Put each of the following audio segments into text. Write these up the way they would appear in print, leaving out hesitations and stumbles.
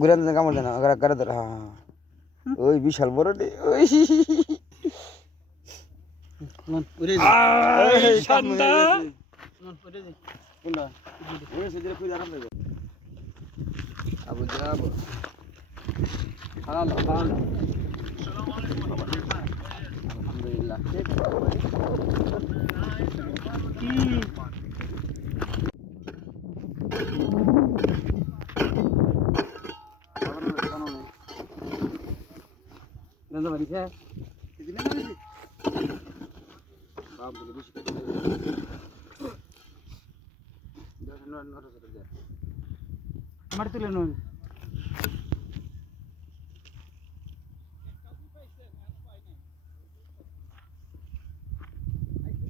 ঘুরে কামড় দেয় না গাড়ি ধরে হ্যাঁ ওই বিশাল বড় ওই আবু যাব হালাল হালাল আলহামদুলিল্লাহ Nanda bari kya? Kitne bari? Baap bole bish kitne? Just no sir there. Amar tule no.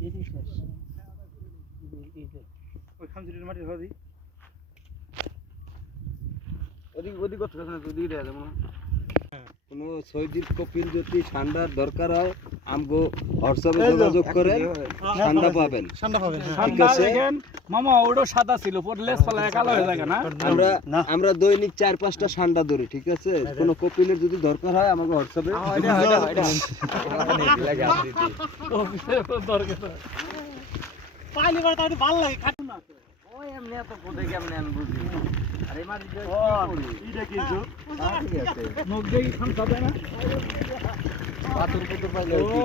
Yedi ses. Yedi. Oy khamjiri mati hodi. Odi got kasna odi de amo. কোনো সৈদির কপিল যদি ঠান্ডার দরকার হয় আমগো হোয়াটসঅ্যাপে যোগাযোগ করেন ঠান্ডা পাবেন ঠিক আছে মামা ওটা সাদা ছিল পরে লেস ফলায় কালো হয়ে যায় না আমরা দৈনিক 4-5টা ঠান্ডা ধরি ঠিক আছে কোনো কপিলের যদি দরকার হয় আমাকে হোয়াটসঅ্যাপে লাগে আপ দিতে অফিসে দরকার পাইলে বড় তাই ভালো লাগে খাটু না ওই এমনি এত কোদে কেমনে আন বুঝি আরে মারি দে এইটা কিছু ঠিক আছে মুখ দেখি খান খাবে না পাথর কত পাইলে কি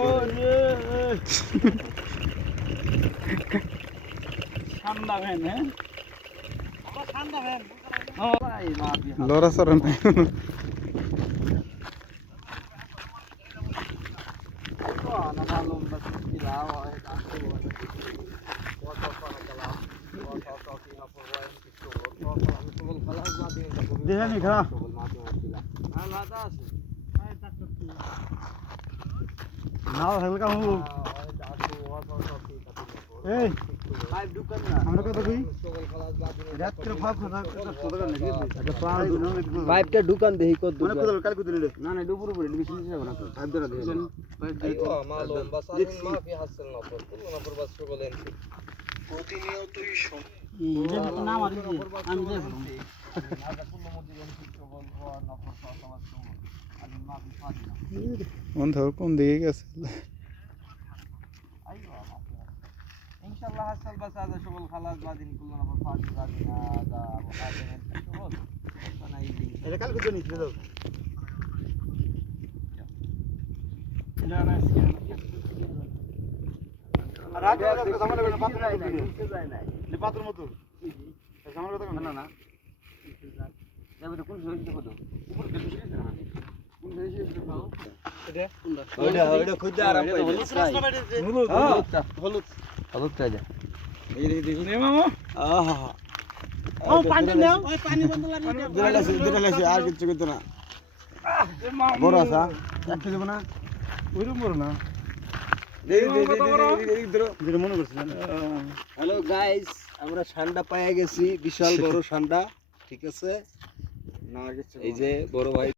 ঠান্ডা ভ্যান হ্যাঁ আমরা ঠান্ডা ভ্যান লরা সরা নাই দেখেনি খা নাও হালকা হু এই পাইপ ঢুকান না আমরা কত কই রাত্রে ফাপ পাইপটা ঢুকান দেই কত দূর কাল কত নিলে না না ডুবুর উপরে বেশি নিছে না পাইপ ধরা দেন আইতো মালুম বাস আমিন মাফি হাসল না পর কোন না পর বাস বলেন প্রতিনিয়তই নাম আর আমি দেব অন্ধর কোন দিকে গেছে ইনশাআল্লাহ হাসল বাস আজ সকল খালাস বাদিন কুল্লু না পর ফাঁসি বাদিন আজা মুহাজিরিন সকল বানাই দিন এটা কাল কত নিছিল দাও আর আগে সামনে পাত্র নাই যায় নাই এই পাত্র মতো সামনে কথা না না যাবে তো কোন সহিত কত উপর থেকে দিছে না কোন সহিত খাও এটা ওইটা খুঁজে আরাম পাইবে হলুদ চাই যা এই দেখি নে মামা আহা ও পানি নাও ওই পানি বন্ধ লাগি দিলাইছে আর কিছু করতে না মামা বড় আছে এক কিলো না ওইরকম বড় না মনে করছি হ্যালো গাইস আমরা ঠান্ডা পাইয়া গেছি বিশাল বড় ঠান্ডা ঠিক আছে এই যে বড় ভাই